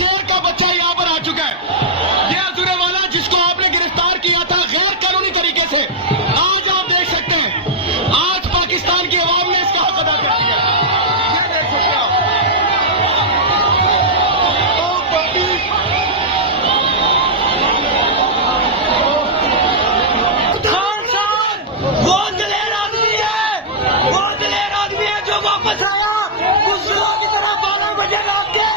शेर का बच्चा यहाँ पर आ चुका है। ये अजूरेवाला जिसको आपने गिरफ्तार किया था गैर कानूनी तरीके से, आज आप देख सकते हैं आज पाकिस्तान की आवाम ने इसका हक अदा कर दिया। ये देख सकते हैं आप। खान साहब वो दलेर आदमी है, वो दलेर आदमी है जो वापस आया गुस्सों की तरह 12 बजे रात के।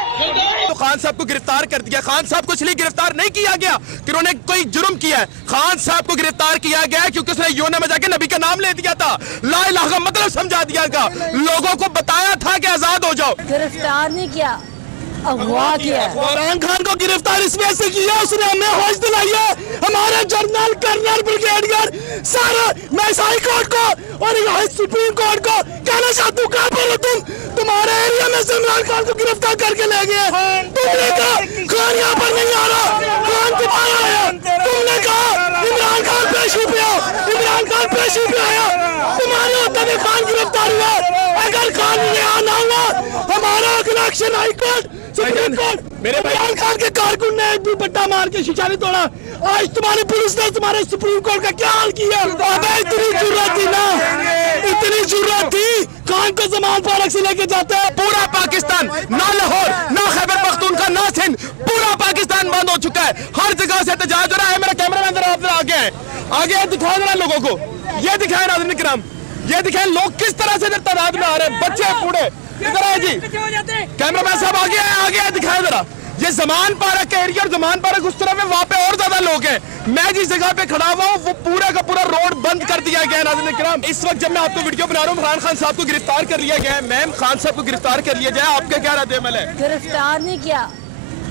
तो खान साहब को गिरफ्तार कर दिया। खान साहब को इसलिए गिरफ्तार नहीं किया गया कि उन्होंने कोई जुर्म किया है। खान साहब को गिरफ्तार किया गया क्योंकि उसने यूएन में जाके नबी का नाम ले दिया था, ला इलाहा का मतलब समझा दिया था, लोगों को बताया था कि आजाद हो जाओ। गिरफ्तार नहीं किया, अगवा किया। इमरान खान को गिरफ्तार इस वजह से किया, उसने हमें होश दिलाई है। हमारे जनरल कर्नल ब्रिगेडियर सारा मैं हाई कोर्ट को और सुप्रीम कोर्ट को कहना चाहता हूँ, कहाँ पर हो तुम? तुम्हारे एरिया में से इमरान खान को गिरफ्तार करके ले गए। तुमने कहा खान यहाँ पर नहीं आ रहा, खान तुम्हारा आया। तुमने कहा इमरान खान पेशी पे आओ, इमरान खान पेशी पे आया। तुम्हारे होते में खान गिरफ्तार हुआ। अगर खान यहाँ ना हुआ, हमारा अगला action high court supreme court. मेरे इमरान खान के कारकुन ने एक पट्टा मार के शीशा नहीं तोड़ा। आज तुम्हारी पुलिस ने तुम्हारे सुप्रीम कोर्ट का क्या हाल किया? अबे इतनी जरूरत थी ना, इतनी जरूरत थी। खान को जमान पार्क से लेके जाते हैं। पूरा पाकिस्तान, ना लाहौर, ना खैबर पख्तूनख्वा, ना सिंध, पूरा पाकिस्तान बंद हो चुका है। हर जगह से एहतजाज हो रहा है। मेरा कैमरामैन जरा आगे है, आगे दिखाओ जरा लोगों को। ये दिखाए नाज़रीन किराम, ये दिखाए लोग किस तरह से तादाद में आ रहे हैं, बच्चे बूढ़े। इधर आए जी, कैमरामैन साहब आगे आए, आगे दिखाए जरा। ये जमान पार्क का एरिया और जमान पार्क उस तरफ है, वहाँ पे और ज्यादा लोग हैं। मैं जिस जगह पे खड़ा हुआ हूँ वो पूरा का पूरा रोड बंद कर दिया गया है। नाज़रीन किराम, इस वक्त जब मैं आपको वीडियो बना रहा हूँ, इमरान खान साहब को गिरफ्तार कर लिया गया है। मैम, खान साहब को गिरफ्तार कर लिया जाए, आपका क्या रद्द अमल है? गिरफ्तार नहीं किया,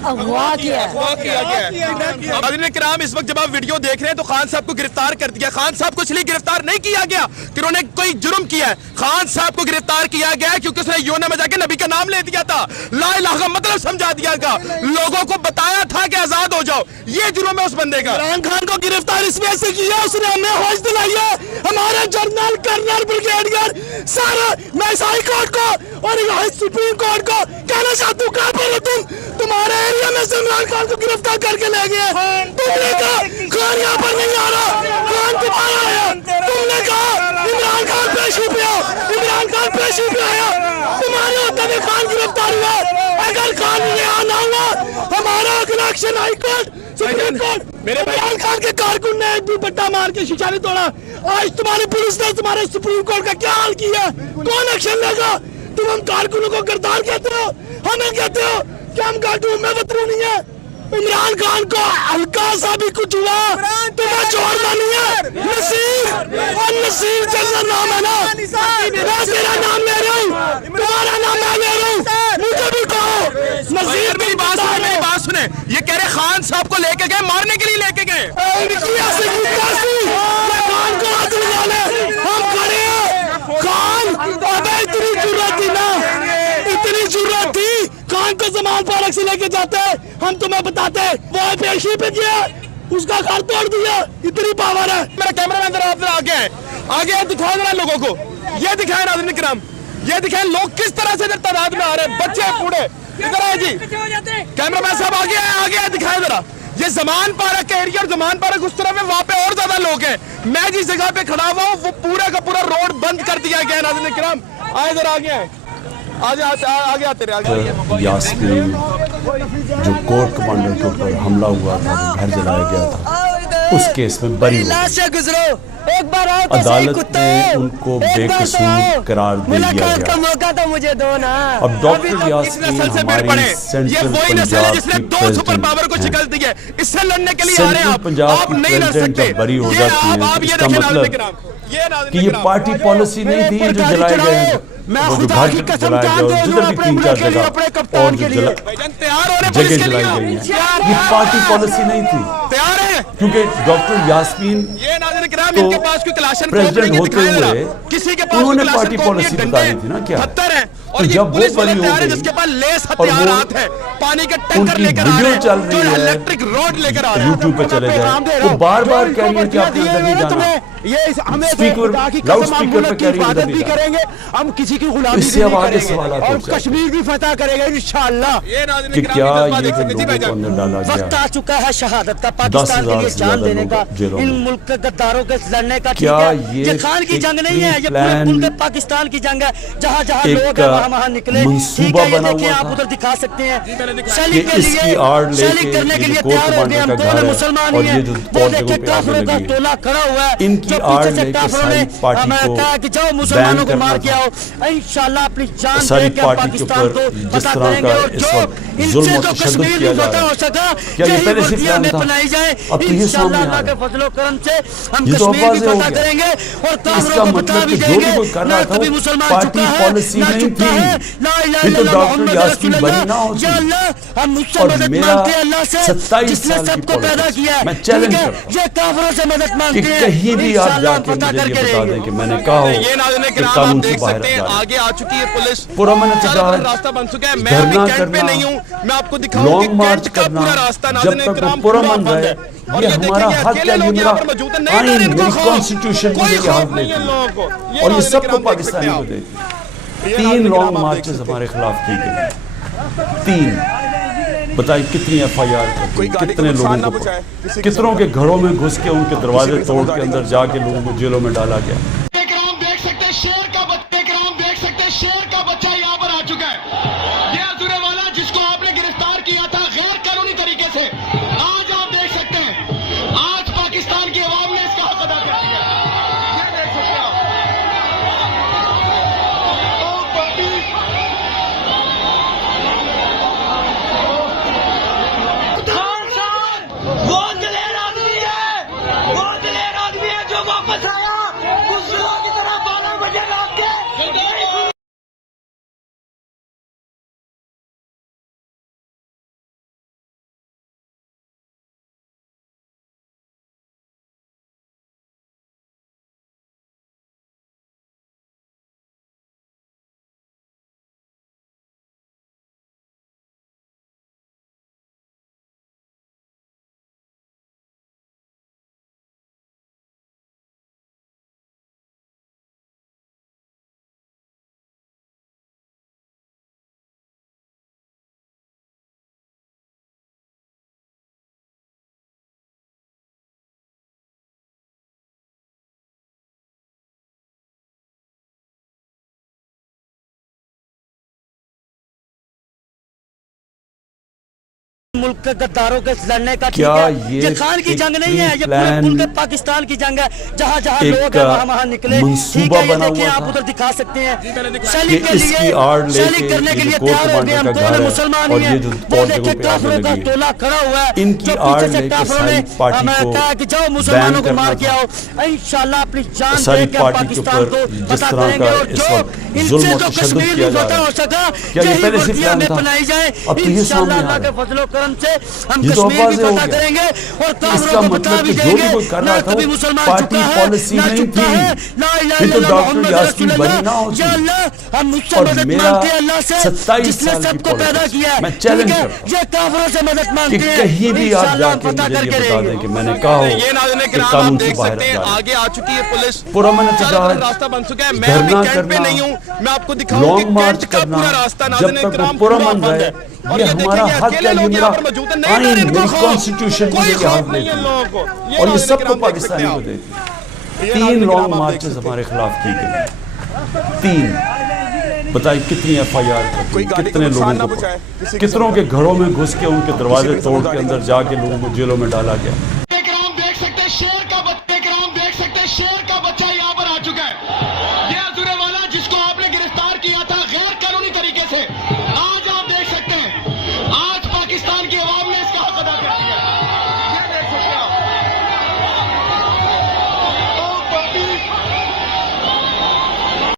अगवा किया। नाज़रीन किराम, इस वक्त जब आप वीडियो देख रहे हैं तो खान साहब को गिरफ्तार कर दिया। खान साहब को इसलिए गिरफ्तार नहीं किया गया कि उन्होंने कोई जुर्म किया है। खान साहब को गिरफ्तार किया गया क्योंकि उसने यूएन में जाके नबी का नाम ले दिया था, ला इलाहा का मतलब समझा दिया था, लोगों को बताया था कि आजाद हो जाओ। ये जुर्म है उस बंदे का। इमरान खान को गिरफ्तार इस वजह से किया, उसने हमें होश दिलाई है। हमारे जनरल कर्नल ब्रिगेडियर सारा मैं हाई कोर्ट को और सुप्रीम कोर्ट को कहना चाहता हूँ, कहाँ पर हो तुम? तुम्हारे एरिया में से इमरान खान को गिरफ्तार करके ले गए। तुमने कहा खान यहाँ पर नहीं आ रहा, खान तुम्हारा आया। तुमने कहा इमरान खान पेशी पे आओ, इमरान खान पेशी पे आया। तुम्हारे होते में खान गिरफ्तार हुआ। अगर खान यहाँ ना हुआ, हमारा अगला action high court supreme court. मेरे इमरान खान के कारकुन ने एक पट्टा मार के शीशा नहीं तोड़ा। आज तुम्हारी पुलिस ने तुम्हारे सुप्रीम कोर्ट का क्या हाल किया? कौन एक्शन लेगा? तुम हम कारकुनों को गिरफ्तार कहते हो, हमें कहते हो कि हम कारकुन में वतनी नहीं है। इमरान खान को हल्का सा भी कुछ हुआ तुम्हें छोड़ना नहीं है। नसीर और नसीर जैसा नाम है ना, मैं तेरा नाम ले रहा हूँ, तुम्हारा नाम मैं ले रहा हूँ, मुझे भी कहो। नसीर मेरी बात सुने, मेरी बात सुने। ये कह रहे खान साहब को लेके गए, मारने के लिए लेके गए। खान को हाथ लगा ले, हम खड़े हैं। खान अबे इतनी जरूरत थी ना, इतनी जरूरत थी। खान को जमान पार्क से लेके जाते हैं, हम तुम्हें बताते हैं। वो पेशी पे गया, उसका घर तोड़ दिया, इतनी पावर है। मेरा कैमरामैन जरा आगे है, आगे दिखाओ जरा लोगों को। ये दिखाए नाज़रीन किराम, ये दिखाए लोग किस तरह से तादाद में आ रहे हैं, बच्चे बूढ़े। इधर आए जी, कैमरामैन साहब आगे आए, आगे दिखाए जरा। ये जमान पार्क का एरिया और जमान पार्क उस तरफ है, वहाँ पे और ज्यादा लोग हैं। मैं जिस जगह पे खड़ा हुआ हूँ वो पूरा का पूरा रोड बंद कर दिया गया है। नाज़रीन किराम, आए जरा आगे आए, आगे आते रहे। यास्मीन जो कोर्ट कमांडर के ऊपर हमला हुआ था, घर जलाया गया था, उस केस में बरी हो गई। गुजरो एक बार आओ, अदालत ने उनको बेकसूर करार दे दिया गया। मौका तो मुझे दो ना। अब डॉक्टर यास्मीन हमारी सेंट्रल पंजाब की प्रेसिडेंट, इससे लड़ने के लिए आ रहे हैं पंजाब की प्रेसिडेंट जब बरी हो जाती है, इसका मतलब कि ये पार्टी पॉलिसी नहीं थी। जो जलाए गए, वो जो घर जलाए गए और जिधर भी 3-4 जगह और जो जगह जलाई गई है, ये पार्टी पॉलिसी नहीं थी। तैयार है क्योंकि डॉक्टर यास्मीन तो प्रेसिडेंट होते हुए किसी के पास उन्होंने पार्टी पॉलिसी बताई थी ना। क्या और ये जब वो पुलिस वाले बरी हो तैयार है गई जिसके पास लेस और वो हथियारात है, पानी के टैंकर उनकी लेकर आ रहे वीडियो चल हैं, जो रही है, इलेक्ट्रिक रॉड लेकर आ रहे हैं। यूट्यूब पे चले जाए, वो बार बार कह रही है कि आपने अंदर नहीं जाना। स्पीकर लाउड स्पीकर पे कह रही है अंदर नहीं जाना। करेंगे हम किसी की गुलामी इससे अब आगे करेंगे सवाल और कश्मीर भी फतह करेंगे इंशाअल्लाह। ये नाज़रीन कि किराम, क्या ये जज्बा ये देख जो सकते हैं। जी लोगों को अंदर डाला वक्त गया, आ चुका है शहादत का, पाकिस्तान के लिए 10,000 जान से देने का, ज्यादा लोग इन जेलों में। मुल्क के गद्दारों के लड़ने का। क्या ठीक है, ये ये खान की एक जंग नहीं है, ये पूरे प्लान, मुल्क पाकिस्तान की जंग है। जहाँ जहाँ एक लोग हैं वहाँ निकले। मंसूबा ठीक है, ये बना देखिए हुआ आप था उधर दिखा सकते हैं। कि शैलिक के इसकी लिए आड़ लेके शैलिक करने के ये लिए कोर तैयार हो गए हम, कमांडर का दोनों घर है मुसलमान और ही ये हैं। जो वो और देखिए जगहों पे आगे काफिरों का लगी है, टोला खड़ा हुआ है, इनकी जो आड़ पीछे से लेके काफिरों सारी ने पार्टी हमें को कहा कि जाओ मुसलमानों को बैन मार के करना आओ। इंशाल्लाह अपनी जान सारी दे के हम पार्टी के पाकिस्तान ऊपर को जिस पता तरह करेंगे। का और इस जो वक्त इनसे जुल्म और जो तशद्दुद कश्मीर किया भी जा फतह रहा हो है, सका, क्या ये यही पहले से वर्दियां प्लान में था? बनाई जाए। अब तो ये सामने इंशाल्लाह आ अल्लाह रहा के है। फजलो करम से हम ये तो कश्मीर भी वाज़ेह हो फतह गया। करेंगे और इसका काफिरों को बता मतलब भी कि जो भी देंगे कोई कर ना रहा था कभी वो मुसलमान पार्टी झुका है पॉलिसी ना नहीं झुकता थी। है। ला इलाहा ये तो इल्लल्लाह डॉक्टर मुहम्मद यास्मीन बरी रसूलुल्लाह। ना होती। या अल्लाह हम मुझसे और मदद मेरा मांगते हैं अल्लाह से 27 जिसने साल की सबको पैदा पॉलिटिक्स, किया है। मैं चैलेंज ठीक है, करता हूं ये काफिरों से मदद कि मांगते हैं। कहीं भी आप इंशाल्लाह हम जाके पता मुझे ये करके बता रहेंगे। दें कि मैंने कहा हो ये नाज़रीन कि किराम, आप कानून से देख बाहर सकते हैं जा रहा है। आगे आ चुकी है पुलिस, पूरा मैंने चारों कहा तरफ रास्ता बन चुका है। मैं अभी धरना कैंट पे करना, नहीं हूँ, मैं आपको दिखाऊं कि लॉन्ग मार्च कैंट का करना, पूरा रास्ता जब नाज़रीन तक किराम वो पूरा पूरा मन बंद रहे, है। और ये ये हमारा देखेंगे हक अकेले है, ये लोग मेरा यहाँ पर मौजूद हैं, नहीं आइन, डर इनको मेरी खौफ, कॉन्स्टिट्यूशन कोई मुझे खौफ यहाँ नहीं है देती लोगों को। और ये नाज़रीन सबको किराम देख पाकिस्तानी सकते को हैं देती। आप। 3 लॉन्ग आप मार्चेस देख सकते हमारे खिलाफ की गई, 3। बताइए कितनी FIR कोई गाड़ी को कितने नुकसान लोगों ना को, पहुंचाए, किसी के कितनों के घरों में घुस के उनके दरवाजे तोड़ के अंदर जाके लोगों को जेलों में डाला गया। कराम देख सकते हैं शेर का बच्चा, कराम देख सकते हैं शेर का बच्चा यहाँ पर आ चुका है। ये अजूरे वाला जिसको आपने गिरफ्तार किया था गैर कानूनी तरीके से, आज आप देख सकते हैं आज पाकिस्तान की आवाम ने इसका हक अदा कर दिया। ये देख सकते हैं खान साहब वो दलेर आदमी है, वो दलेर आदमी है जो वापस आया गुस्सों की तरह 12 बजे रात के। मुल्क के गद्दारों के लड़ने का। क्या ठीक है, ये खान की एक जंग नहीं है, ये पूरे प्लान, मुल्क पाकिस्तान की जंग है। जहाँ जहाँ एक लोग हैं वहाँ निकले। मंसूबा ठीक है, ये बना देखिए हुआ आप था उधर दिखा सकते हैं। कि शैलिक के इसकी लिए आड़ लेके शैलिक करने के ये लिए कोर तैयार हो गए हम, कमांडर का दोनों घर है मुसलमान और ही ये हैं। जो वो और देखिए जगहों पे आगे काफिरों का लगी है, टोला खड़ा हुआ है, इनकी जो आड़ पीछे से लेके काफिरों ने सारी पार्टी हमें को कहा कि जाओ मुसलमानों को बैन मार करना के आओ। इंशाल्लाह अपनी जान सारी दे के हम पार्टी के पाकिस्तान ऊपर को जिस पता तरह करेंगे। का और इस जो वक्त इनसे जुल्म और जो तशद्दुद कश्मीर किया भी जा फतह रहा हो है, सका, क्या ये यही पहले से वर्दियां प्लान में था? बनाई जाए। अब तो ये इंशाल्लाह सामने आ अल्लाह रहा के है। फजलो करम से हम ये तो कश्मीर भी वाज़ेह हो फतह गया। करेंगे और इसका काफिरों को बता मतलब भी कि जो भी देंगे कोई कर ना रहा था कभी वो मुसलमान पार्टी झुका है पॉलिसी ना नहीं झुकता थी। है। ला इलाहा ये तो इल्लल्लाह डॉक्टर मुहम्मद यास्मीन बरी रसूलुल्लाह। ना होती। या अल्लाह हम मुझसे और मदद मेरा मांगते हैं अल्लाह से 27 जिसने साल की सबको पैदा पॉलिटिक्स, किया है। मैं ठीक चैलेंज है, करता हूं ये काफिरों से मदद कि मांगते हैं। कहीं भी आप इंशाल्लाह हम जाके पता मुझे करके ये बता रहेंगे। दें कि मैंने कहा हो ये नाज़रीन कि किराम, आप कानून से देख बाहर सकते हैं जा रहा है। आगे आ चुकी है पुलिस, पूरा मैंने चारों कहा तरफ रास्ता बन चुका है। मैं अभी धरना कैंट पे करना, नहीं हूँ, मैं आपको दिखाऊं कि लॉन्ग मार्च कैंट का करना, पूरा रास्ता जब नाज़रीन तक वो किराम पूरा पूरा मन बंद रहे, है। और ये ये हमारा देखेंगे हक अकेले है, ये लोग मेरा यहाँ पर मौजूद हैं, नहीं आइन, डर इनको मेरी खौफ, कॉन्स्टिट्यूशन कोई मुझे यहाँ खौफ नहीं है देती। लोगों को। और ये नाज़रीन सबको किराम देख सकते पाकिस्तानी हैं को आप। देती। ये 3 नाज़रीन लॉन्ग किराम आप देख मार्चेस सकते हैं। हमारे खिलाफ की गई, 3। बताइए कितनी FIR कोई गाड़ी को कितने नुकसान लोगों ना को, पहुंचाए, किसी के कितनों के घरों में घुस के उनके दरवाजे के तोड़ साथ के अंदर जाके लोगों को जेलों में डाला गया।